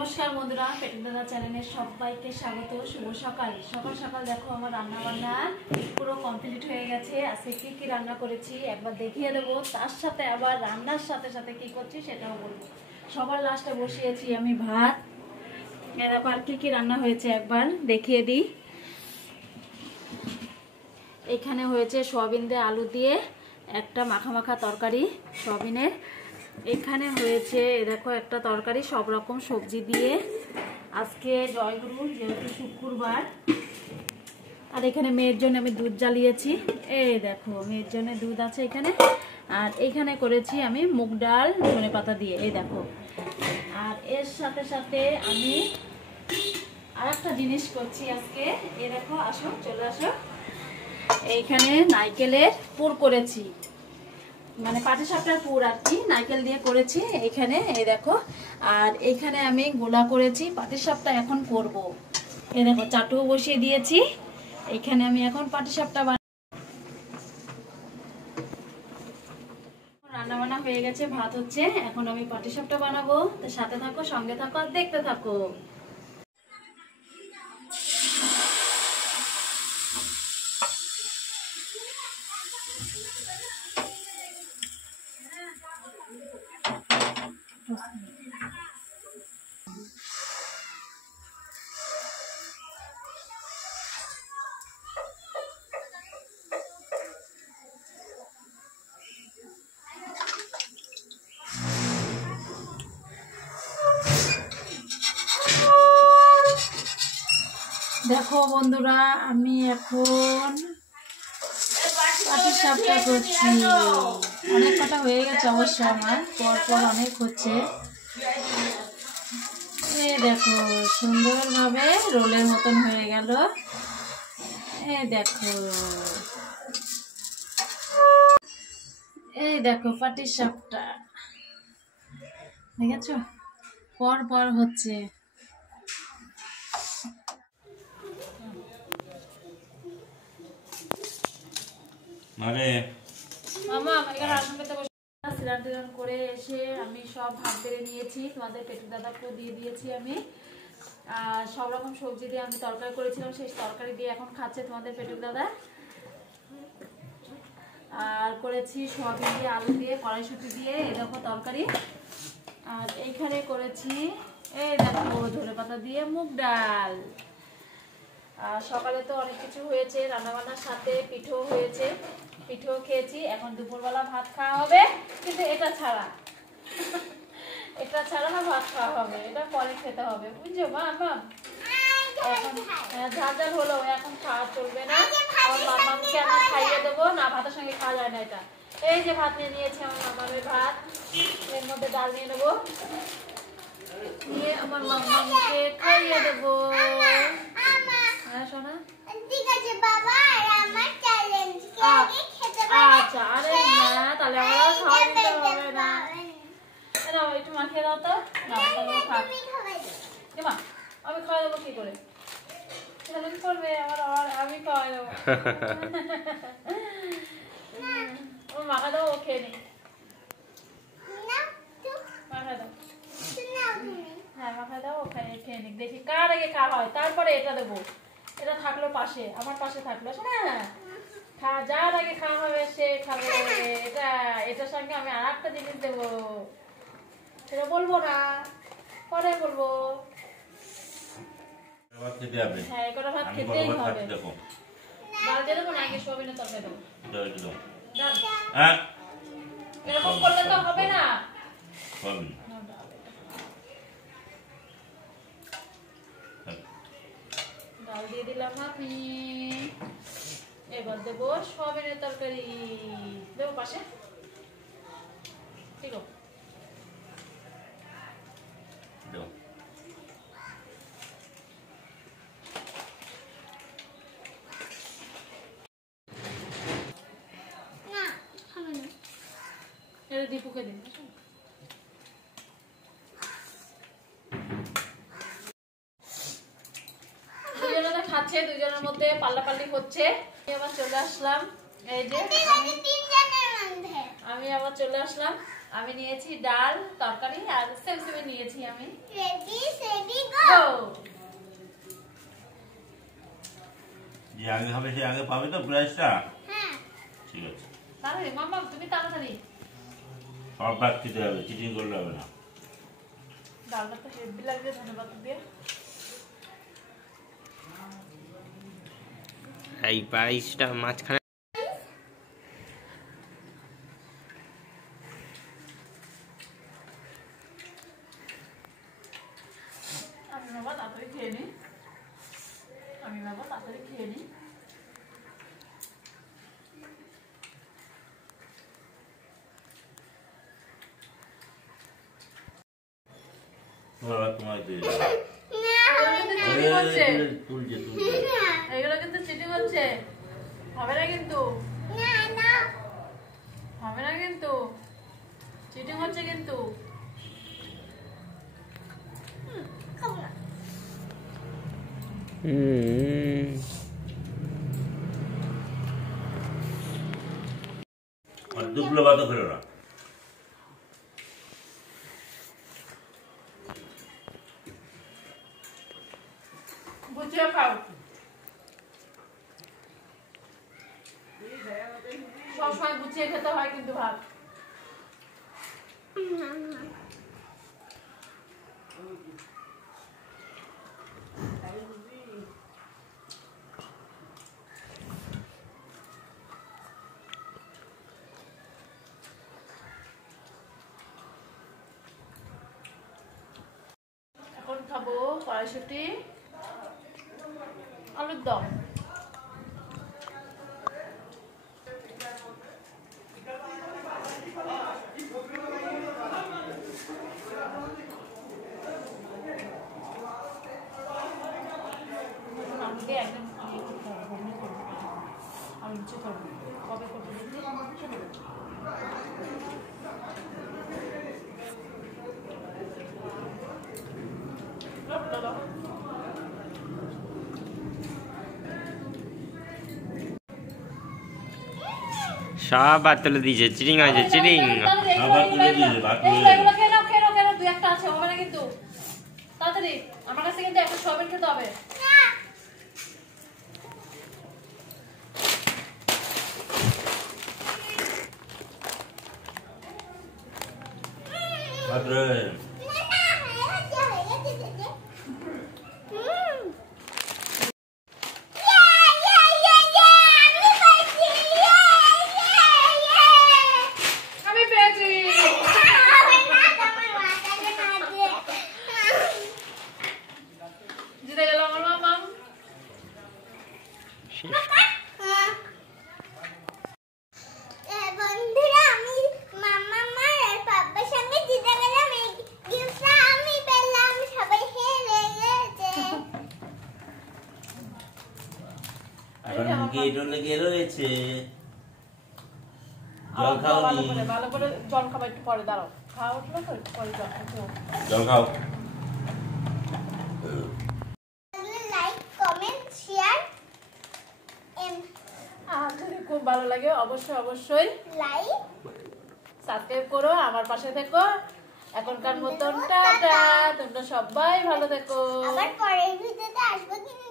নমস্কার বন্ধুরা, পেটুক দাদা চ্যানেলে সবাইকে স্বাগত। শুভ সকাল। সকাল সকাল দেখো আমার রান্না বান্না পুরো কমপ্লিট হয়ে গেছে। আজকে কি কি রান্না করেছি একবার দেখিয়ে দেবো, তার সাথে আবার রান্নার সাথে সাথে কি করছি সেটাও বলবো। সবার লাস্টে বসিয়েছি আমি ভাত। দেখো আর কি কি রান্না হয়েছে একবার দেখিয়ে দিই। এখানে হয়েছে সয়াবিন দিয়ে আলু দিয়ে একটা মাখা মাখা তরকারি সয়াবিনের। এখানে হয়েছে দেখো একটা তরকারি সব রকম সবজি দিয়ে। আজকে জয়গুরু, যেহেতু শুক্রবার। আর এখানে মেয়ের জন্য আমি দুধ জ্বালিয়েছি। এই দেখো মেয়ের জন্য দুধ আছে এখানে। আর এইখানে করেছি আমি মুগ ডাল ধনেপাতা দিয়ে, এই দেখো। আর এর সাথে সাথে আমি আর একটা জিনিস করছি আজকে। এই দেখো, আসো চলে আসো। এইখানে নারকেলের পুর করেছি, মানে পাটিসাপটার পুর আর কি, নারকেল দিয়ে করেছি এখানে, এই দেখো। আর এখানে আমি গোলা করেছি, পাটিসাপটা এখন করব। এই দেখো চাটুও বসিয়ে দিয়েছি। এখানে আমি এখন পাটিসাপটা রান্না বান্না হয়ে গেছে, ভাত হচ্ছে, এখন আমি পাটিসাপটা বানাবো। তো সাথে থাকো, সঙ্গে থাকো আর দেখতে থাকো। দেখো বন্ধুরা, আমি এখন পাটিসাপটা করছি। অনেক কটা হয়ে গেছে অবশ্য, আমার পরপর অনেক হচ্ছে। এই দেখো সুন্দরভাবে রোলের মতন হয়ে গেল। এই দেখো, এই দেখো পাটিসাপটা দেখেছো, পর পর হচ্ছে। মামা এখানে আসন পেতে বসে সিলান টিলান করে এসে আমি সব ভাত বেড়ে নিয়েছি, তোমাদের পেটুক দাদাকেও দিয়ে দিয়েছি আমি। আর সব রকম সবজি দিয়ে আমি তরকারি করেছিলাম, সেই তরকারি দিয়ে এখন খাচ্ছে তোমাদের পেটুক দাদা। আর করেছি সয়াবিন দিয়ে আলু দিয়ে কড়াইশুঁটি দিয়ে এই দেখো তরকারি। আর এইখানে করেছি এই দেখো ধনেপাতা দিয়ে মুগ ডাল। আর সকালে তো অনেক কিছু হয়েছে, রান্নাবান্নার সাথে পিঠো হয়েছে, পিঠো খেয়েছি। এখন দুপুরবেলা ভাত খাওয়া হবে, কিন্তু এটা ছাড়া এটা ছাড়া না ভাত খাওয়া হবে, এটা পরে খেতে হবে, বুঝছো মা? এখন ঝাল ঝাল হলো, এখন খাওয়া চলবে না। আমার মামাকে আমি খাইয়ে দেবো না, ভাতের সঙ্গে খাওয়া যায় না এটা। এই যে ভাত নিয়ে নিয়েছি আমার মামার ভাত, এর মধ্যে ডাল নিয়ে নেবো, নিয়ে আমার মামাকে খাইয়ে দেবো। হ্যাঁ সোনা, আচ্ছা। আরে না, তাহলে আমার খাওয়া দিতে হবে না। একটু মাখিয়ে দাও তো। মা আমি খাওয়া দেবো কি করে? করবে আমার, আমি খাওয়াই দেবো। ও মাখা দাও, ও খেয়ে নি। মাখা দাও, হ্যাঁ মাখা দাও, ও খেয়ে নিক। দেখি কার আগে খাওয়া হয়, তারপরে এটা দেবো। এটা থাকলো পাশে, আমার পাশে থাকলো না, যার আগে খাওয়া হবে সে খাবে। এটার সঙ্গে আমি আর একটা জিনিস দেবো, সেটা বলবো না, পরে বলবো। হ্যাঁ কটা ভাত খেতেই হবে। ডাল দিয়ে দেবো না, আগে সয়াবিনের তরকারি দেবো। এরকম করলে তো হবে না। ডাল দিয়ে দিলাম আমি, এবার দেবো সয়াবিনের তরকারি। দেবো পাশে, ঠিক আছে? এটা দীপুকে দিন। দুজনে খাচ্ছে, দুজনের মধ্যে পাল্লাপাল্লি হচ্ছে। আবার চলে আসলাম, এই যে আমি আবার চলে আসলাম। আমি নিয়েছি ডাল তরকারি আর সেমসেমে নিয়েছি আমি। যে আগে হবে সে আগে পাবে তো প্রাইসটা। হ্যাঁ ঠিক আছে, তাড়াতাড়ি মাম্মা তুমি তাড়াতাড়ি। সব ভাগ খেতে হবে, চিটিং করলে হবে না। ডালটা তো হেভি লাগবে ধন্যবাদ দিয়ে। এই পায়েসটা মাঝখানে আমি বাবা তাড়াতাড়ি খেয়ে নি। তোমার দিয়ে তুলছে তুলছে এগুলো কিন্তু চিটিং হচ্ছে। হবে না কিন্তু, হবে না কিন্তু, চিটিং হচ্ছে কিন্তু। আর দুগুলো বাতো ফেলো না। গুছিয়ে খাও, সবসময় গুছিয়ে খেতে হয় কিন্তু ভাত। এখন খাবো কড়াইশুঁটি আলুর দম। আমাকে একদম আমি ইচ্ছে করবো কবে করবো দেখি। সব ভাত তুলে দিয়েছে, চিটিং হয়েছে, চিটিং। দুই একটা আছে, হবে না কিন্তু। তাড়াতাড়ি আমার কাছে কিন্তু একটা সবেন খেতে হবে। আমি পেয়েছি। জিতে গেল আমার মামা। বন্ধুরা আমি মাম্মা আর পাপ্পার সঙ্গে জিতে গেলাম। এই গিফটটা আমি পেলাম, সবাই হেরে গেছে। এখন গেট লেগে রয়েছে। জল খাওনি? ভালো করে জল খাবার একটু পরে দাঁড়াও। খাওয়া উঠলো তো পরে জল খাও। জল খাও। লাইক কমেন্ট শেয়ার আর যদি খুব ভালো লাগে অবশ্যই লাইক সাবস্ক্রাইব করো, আমার পাশে থেকো। এখনকার মতন টাটা, তোমরা সবাই ভালো থেকো। আবার পরের ভিডিওতে আসবো কিন্তু